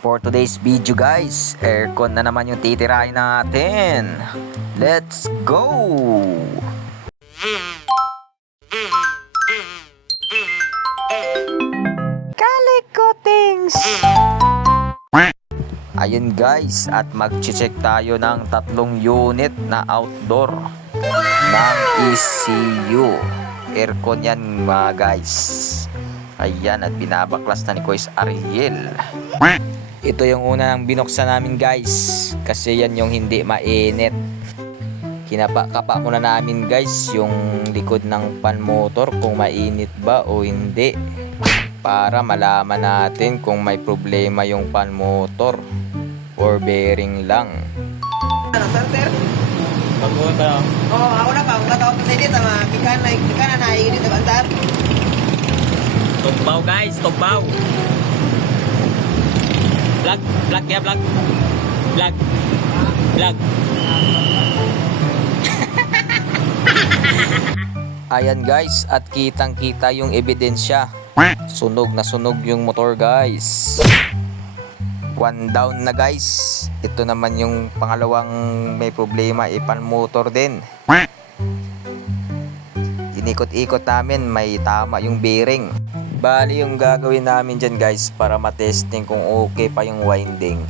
For today's video guys, aircon na naman yung titirahin natin. Let's go! Kalikotings! Ayun guys, at mag-check tayo ng 3 unit na outdoor ng ECU. Aircon yan mga guys. Ayan, at binabaklas na ni Kuya Ariel. Ito yung una ng binuksan namin guys, kasi yan yung hindi mainit. Kinapa-kapa muna namin guys yung likod ng pan motor kung mainit ba o hindi, para malaman natin kung may problema yung pan motor or bearing lang. Ano, starter? Pagbuhay ka lang. Oo, ako na pa. Kung katawag ko sa init, kita na naiinit ang andar. Tugbaw guys, tugbaw. Vlog ya, vlog. Vlog. Ayan guys, at kitang-kita yung ebidensya. Sunog na sunog yung motor guys. 1 down na guys. Ito naman yung pangalawang may problema, pan motor din. Inikot-ikot namin, may tama yung bearing. Bali yung gagawin namin dyan guys, para matesting kung okay pa yung winding,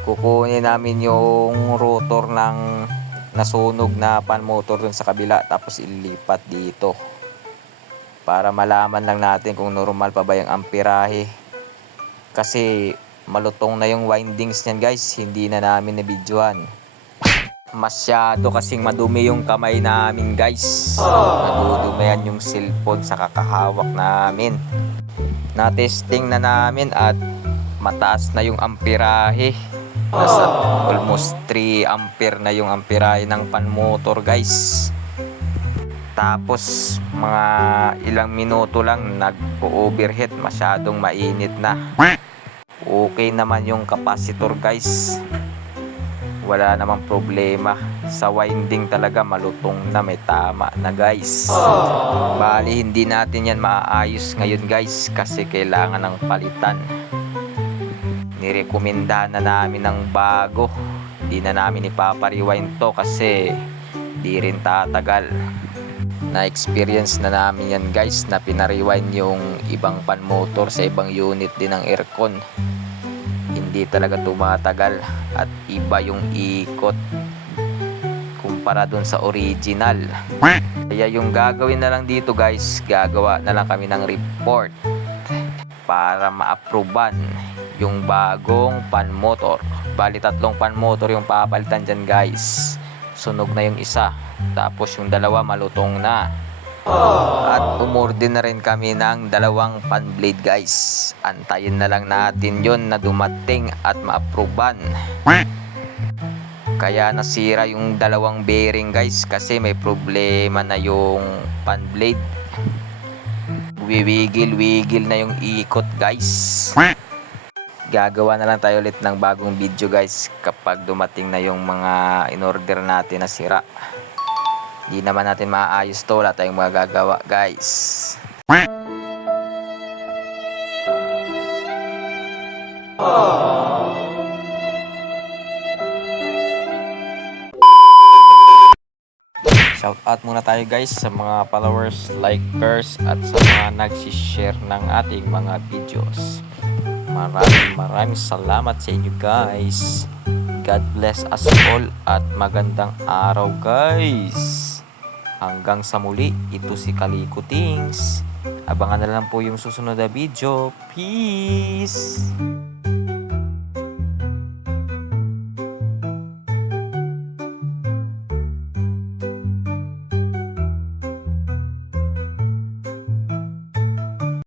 kukunin namin yung rotor ng nasunog na pan motor dun sa kabila, tapos ilipat dito para malaman lang natin kung normal pa ba yung amperahe. Kasi malutong na yung windings niyan guys, hindi na namin nabidyohan. Masyado kasing madumi yung kamay namin guys. Nadudumihan yung cellphone sa kakahawak namin. Na-testing na namin at mataas na yung amperahe. Nasa almost 3 ampere na yung amperahe ng pan motor guys. Tapos mga ilang minuto lang nag-overheat, masyadong mainit na. Okay naman yung capacitor guys, wala namang problema. Sa winding talaga malutong na, may tama na guys. Bali hindi natin yan maaayos ngayon guys, kasi kailangan ng palitan. Nirekomenda na namin ng bago. Hindi na namin ipapariwind to kasi di rin tatagal. Na-experience na namin yan guys, na pinariwind yung ibang pan motor sa ibang unit din ng aircon. Hindi talaga tumatagal at iba yung ikot kumpara dun sa original. Kaya yung gagawin na lang dito guys, gagawa na lang kami ng report para ma-approvean yung bagong pan motor. Bali 3 pan motor yung papalitan dyan guys. Sunog na yung isa, tapos yung dalawa malutong na. At umorder na rin kami ng 2 pan blade guys. Antayin na lang natin yon na dumating at ma-approvean. Kaya nasira yung 2 bearing guys, kasi may problema na yung pan blade. Wiwigil-wigil na yung ikot guys. Gagawa na lang tayo ulit ng bagong video guys kapag dumating na yung mga in-order natin na sira. Hindi naman natin maaayos to, wala tayong magagawa guys. Shout out muna tayo guys sa mga followers, likers at sa mga nagsishare ng ating mga videos. Maraming salamat sa inyo guys. God bless us all at magandang araw guys. Hanggang sa muli, ito si Kalikotings. Abangan na lang po yung susunod na video. Peace!